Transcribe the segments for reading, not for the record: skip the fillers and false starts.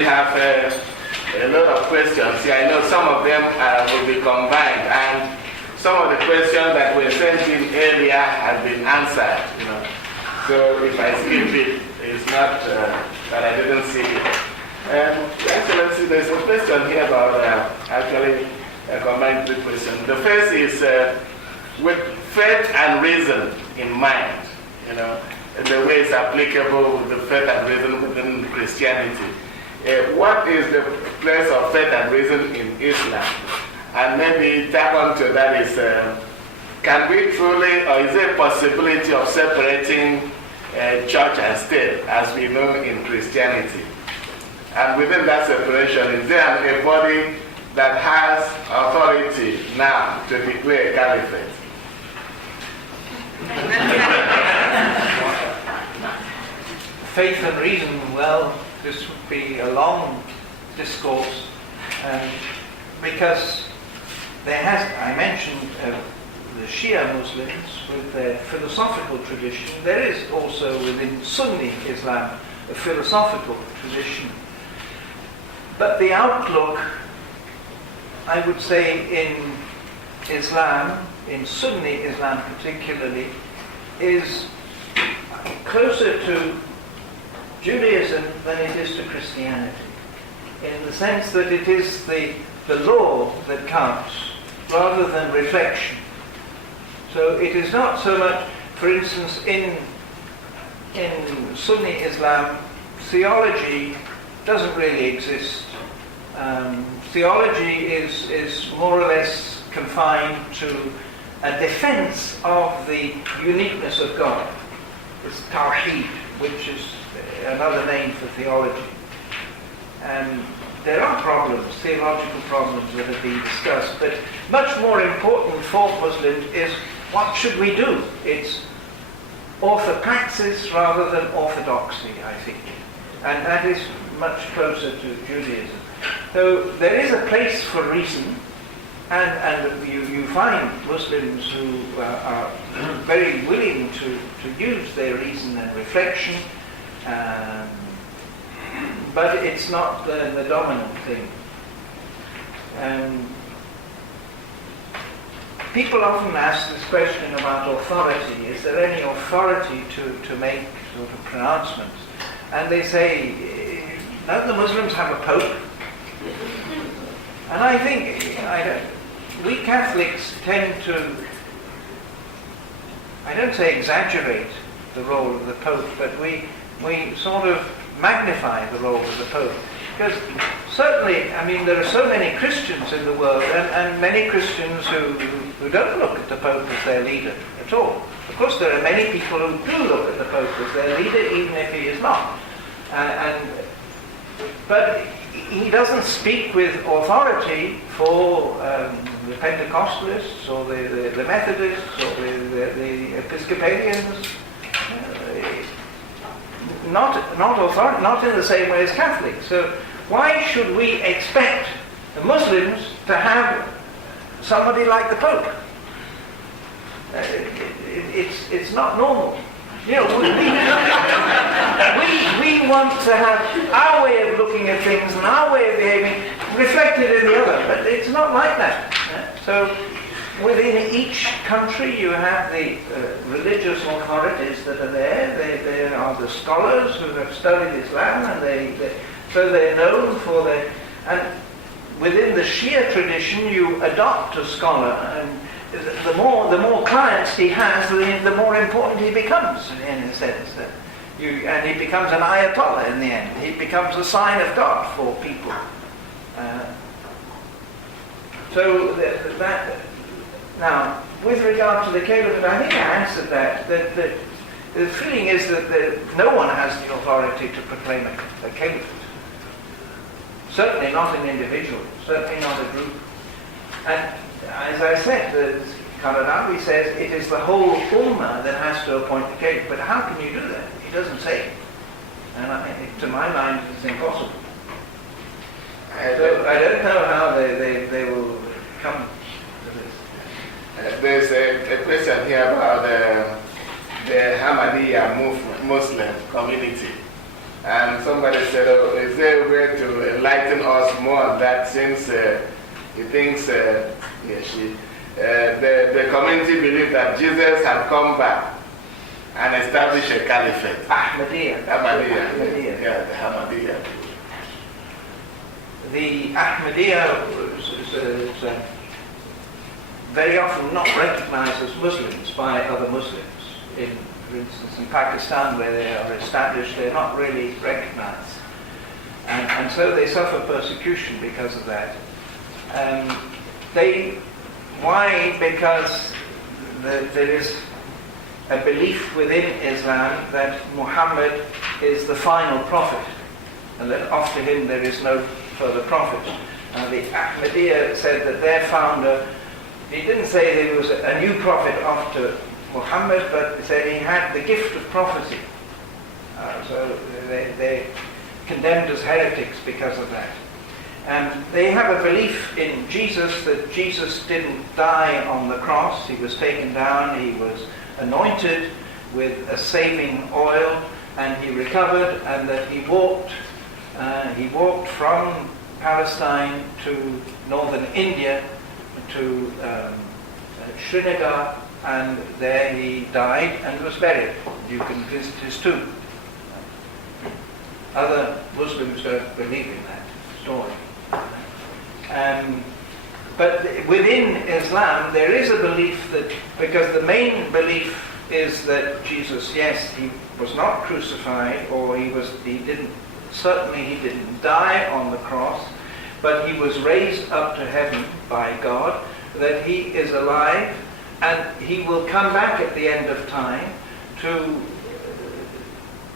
We have a lot of questions here. I know some of them will be combined, and some of the questions that were sent in earlier have been answered. So if I skip it, it's not that I didn't see it. Excellency, there's a question here about actually combined three questions. The first is with faith and reason in mind, the way it's applicable with the faith and reason within Christianity. What is the place of faith and reason in Islam? And maybe tap on to that is, can we truly, or is there a possibility of separating church and state as we know in Christianity? And within that separation, is there a body that has authority now to declare caliphate? Faith and reason, well, this would be a long discourse because there has, I mentioned the Shia Muslims with their philosophical tradition. There is also within Sunni Islam a philosophical tradition. But the outlook, I would say, in Islam, in Sunni Islam particularly, is closer to Judaism than it is to Christianity, in the sense that it is the law that counts rather than reflection. So it is not so much, for instance, in Sunni Islam, theology doesn't really exist. Theology is more or less confined to a defense of the uniqueness of God. It's Tawheed, which is another name for theology. And there are problems, theological problems that have been discussed, but much more important for Muslims is what should we do? It's orthopraxis rather than orthodoxy, I think. And that is much closer to Judaism. So there is a place for reason, and you find Muslims who are very willing to use their reason and reflection, but it's not the dominant thing. People often ask this question about authority. Is there any authority to make sort of pronouncements? And they say, don't the Muslims have a pope? And I think we Catholics tend to, I don't say exaggerate the role of the Pope, but we sort of magnify the role of the Pope. Because certainly, I mean, there are so many Christians in the world, and many Christians who don't look at the Pope as their leader at all. Of course, there are many people who do look at the Pope as their leader, even if he is not. But he doesn't speak with authority for the Pentecostalists or the Methodists or the Episcopalians. Not in the same way as Catholics. So why should we expect the Muslims to have somebody like the Pope? It's not normal. We want to have our way of looking at things and our way of behaving reflected in the other, but it's not like that. So within each country you have the religious authorities that are there. They are the scholars who have studied Islam, and so they're known for their. And within the Shia tradition, you adopt a scholar, and the more clients he has, the more important he becomes, in a sense. And he becomes an ayatollah in the end. He becomes a sign of God for people. So that. Now, with regard to the caliphate, I think I answered that. The feeling is that no one has the authority to proclaim a caliphate. Certainly not an individual, certainly not a group. And as I said, Qaradawi says it is the whole ummah that has to appoint the caliph. But how can you do that? He doesn't say it. And to my mind, it's impossible. I don't know how they will come. There's a question here about the Ahmadiyya Muslim community. And somebody said, oh, is there a way to enlighten us more on that, since he thinks the community believed that Jesus had come back and established a caliphate. Ahmadiyya. Ahmadiyya. Yeah, the Ahmadiyya. The Ahmadiyya is very often not recognized as Muslims by other Muslims. For instance, in Pakistan, where they are established, they're not really recognized. And so they suffer persecution because of that. Why? Because there is a belief within Islam that Muhammad is the final prophet, and that after him there is no further prophet. The Ahmadiyya said that their founder, he didn't say there was a new prophet after Muhammad, but he said he had the gift of prophecy. So they're condemned as heretics because of that. And they have a belief in Jesus, that Jesus didn't die on the cross. He was taken down, he was anointed with a saving oil, and he recovered, and that he walked from Palestine to northern India, to Srinagar, and there he died and was buried. You can visit his tomb. Other Muslims don't believe in that story. But within Islam there is a belief that, because the main belief is that Jesus, yes, he was not crucified, or he didn't die on the cross, but he was raised up to heaven by God, that he is alive, and he will come back at the end of time to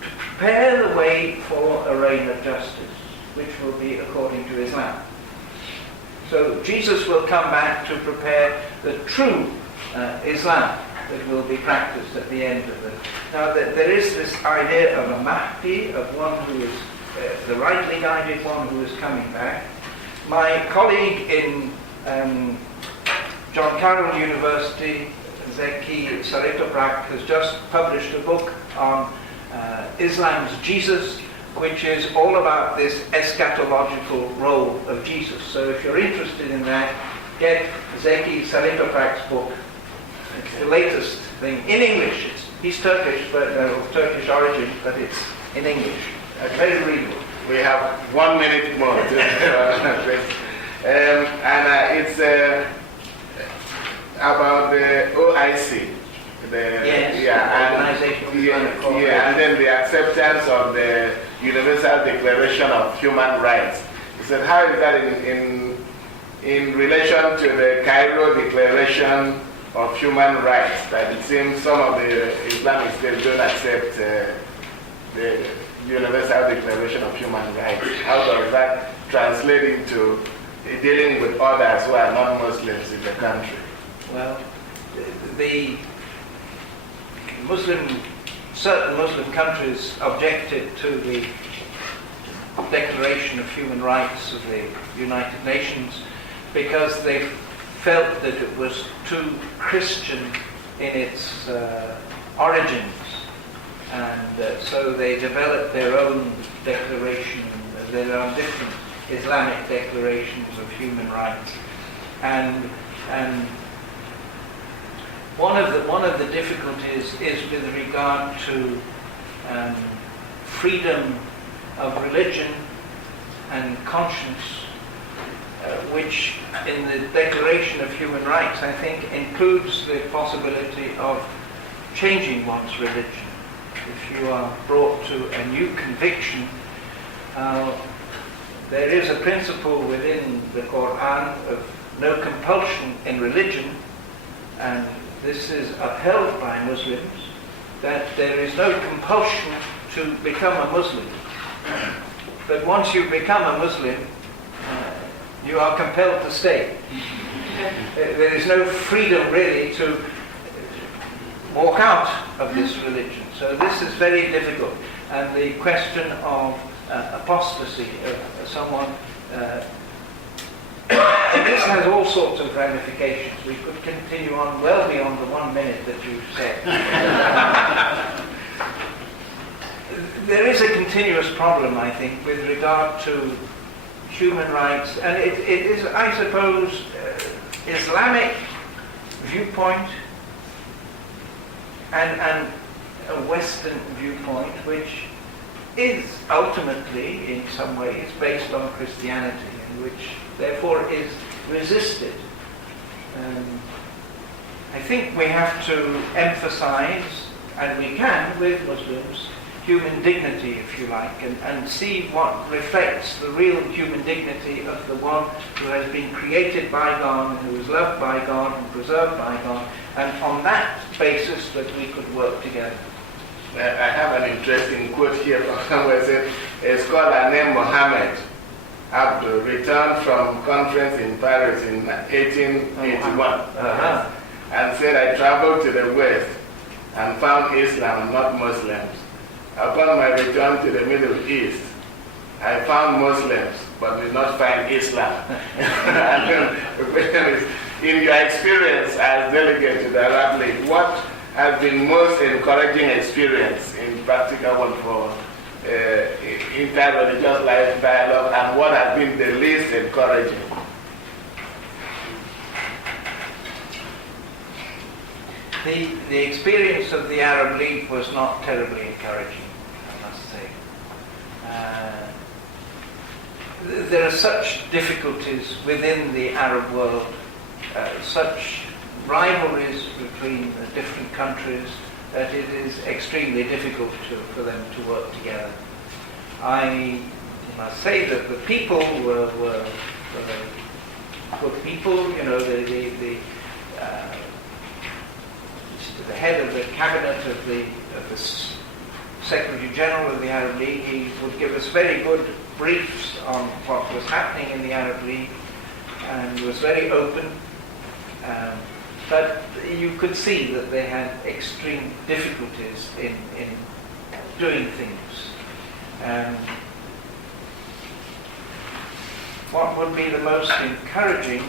prepare the way for a reign of justice, which will be according to Islam. So Jesus will come back to prepare the true Islam that will be practiced at the end of it. Now there is this idea of a Mahdi, of one who is the rightly guided one who is coming back. My colleague in John Carroll University, Zeki Saritoprak, has just published a book on Islam's Jesus, which is all about this eschatological role of Jesus. So if you're interested in that, get Zeki Saritoprak's book. It's the latest thing in English. He's Turkish, but of Turkish origin, but it's in English. Very readable. We have 1 minute more. It's about the OIC. And then the acceptance of the Universal Declaration of Human Rights. He said, how is that in relation to the Cairo Declaration of Human Rights? That it seems some of the Islamic states don't accept the Universal Declaration of Human Rights. How does that translate into dealing with others who are non-Muslims in the country? Well, the certain Muslim countries objected to the Declaration of Human Rights of the United Nations because they felt that it was too Christian in its origins, and so they developed their own declaration. There are different Islamic declarations of human rights, and one of the difficulties is with regard to freedom of religion and conscience, which in the Declaration of Human Rights, I think, includes the possibility of changing one's religion. If you are brought to a new conviction, there is a principle within the Qur'an of no compulsion in religion, and this is upheld by Muslims, that there is no compulsion to become a Muslim. But once you become a Muslim, you are compelled to stay. There is no freedom really to walk out of this religion. So this is very difficult. And the question of apostasy, of someone, this has all sorts of ramifications. We could continue on well beyond the 1 minute that you said. there is a continuous problem, I think, with regard to human rights, and it is, I suppose, Islamic viewpoint and a Western viewpoint, which is ultimately, in some ways, based on Christianity, and which therefore is resisted. I think we have to emphasize, and we can with Muslims, human dignity, if you like, and see what reflects the real human dignity of the one who has been created by God, and who is loved by God and preserved by God, and on that basis that we could work together. I have an interesting quote here from somewhere. It said, a scholar named Mohammed Abdul returned from conference in Paris in 1881 and said, I traveled to the West and found Islam, not Muslims. Upon my return to the Middle East, I found Muslims, but did not find Islam. And then the question is, in your experience as delegate to the Arab League, what has been most encouraging experience in practical one for interreligious life dialogue, and what has been the least encouraging? The experience of the Arab League was not terribly encouraging, I must say. There are such difficulties within the Arab world, such rivalries between the different countries, that it is extremely difficult for them to work together. I must say that the people were good people. You know, the head of the cabinet of the Secretary General of the Arab League, he would give us very good briefs on what was happening in the Arab League, and was very open. But you could see that they had extreme difficulties in doing things. What would be the most encouraging?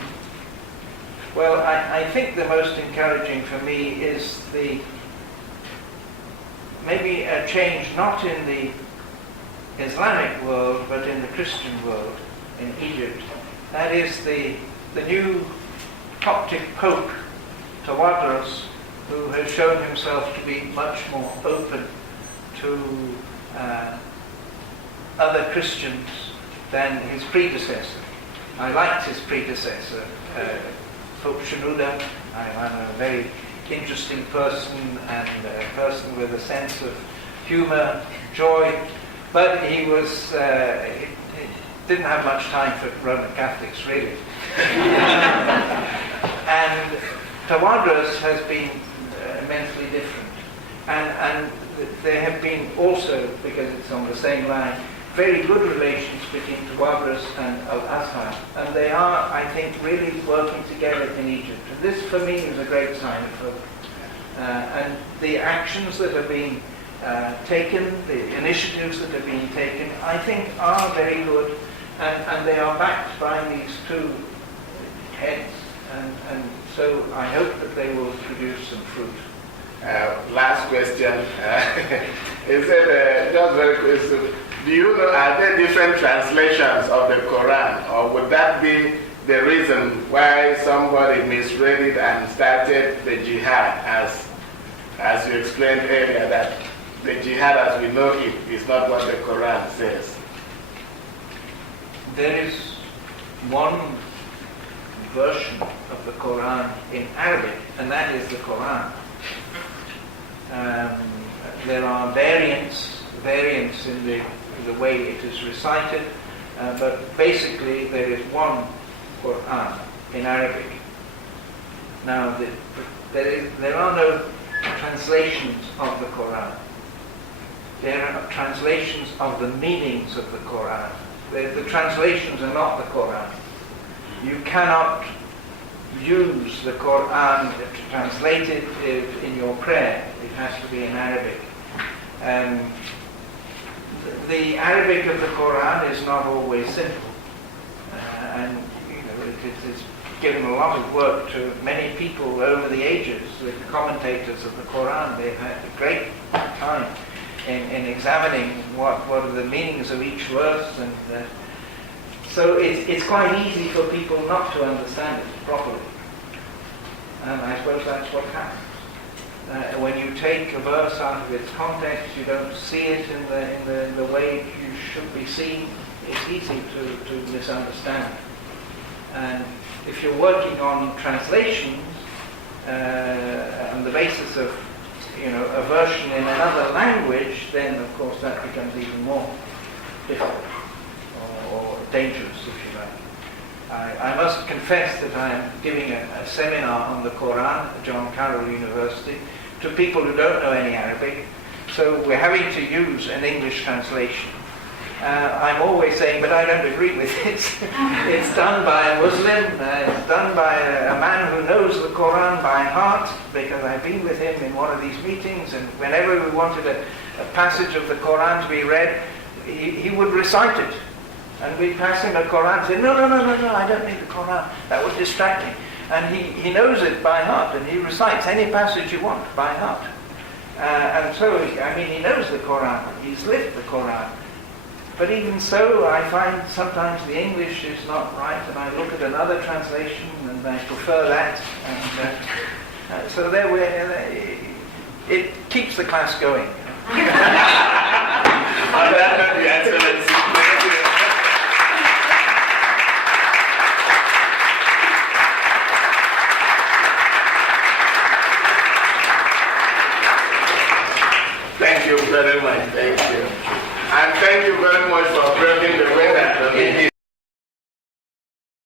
Well, I think the most encouraging for me is maybe a change not in the Islamic world, but in the Christian world, in Egypt. That is the new Coptic Pope, Tawadros, who has shown himself to be much more open to other Christians than his predecessor. I liked his predecessor, Pope Shenouda. I am a very interesting person, and a person with a sense of humor, joy, but he didn't have much time for Roman Catholics, really. And Tawadros has been immensely different. And there have been also, because it's on the same line, very good relations between Tawadros and Al-Azhar. And they are, I think, really working together in Egypt. And this, for me, is a great sign of hope. And the actions that are being taken, the initiatives that are being taken, I think are very good. And they are backed by these two heads. And so I hope that they will produce some fruit. Last question. Is it just very quick? Do you know, are there different translations of the Qur'an, or would that be the reason why somebody misread it and started the jihad, as you explained earlier, that the jihad as we know it is not what the Qur'an says? There is one version of the Qur'an in Arabic, and that is the Qur'an. There are variants in the way it is recited, but basically there is one Qur'an in Arabic. Now, there are no translations of the Qur'an. There are translations of the meanings of the Qur'an. The translations are not the Qur'an. You cannot use the Qur'an to translate it in your prayer. It has to be in Arabic. The Arabic of the Qur'an is not always simple, and it is given a lot of work to many people over the ages. The commentators of the Qur'an, they've had a great time. in examining what are the meanings of each verse, and so it's quite easy for people not to understand it properly. And I suppose that's what happens. When you take a verse out of its context, you don't see it in the way you should be seen, it's easy to misunderstand. And if you're working on translations on the basis of a version in another language, then of course that becomes even more difficult or dangerous, if you like. I must confess that I am giving a seminar on the Qur'an at John Carroll University to people who don't know any Arabic, so we're having to use an English translation. I'm always saying, but I don't agree with it. It's done by a Muslim, it's done by a man who knows the Qur'an by heart, because I've been with him in one of these meetings, and whenever we wanted a passage of the Qur'an to be read, he would recite it. And we'd pass him a Qur'an and say, no, I don't need the Qur'an. That would distract me. And he knows it by heart, and he recites any passage you want by heart. And so, he knows the Qur'an, he's lived the Qur'an. But even so, I find sometimes the English is not right, and I look at another translation, and I prefer that. And so there it keeps the class going. On that note, we answer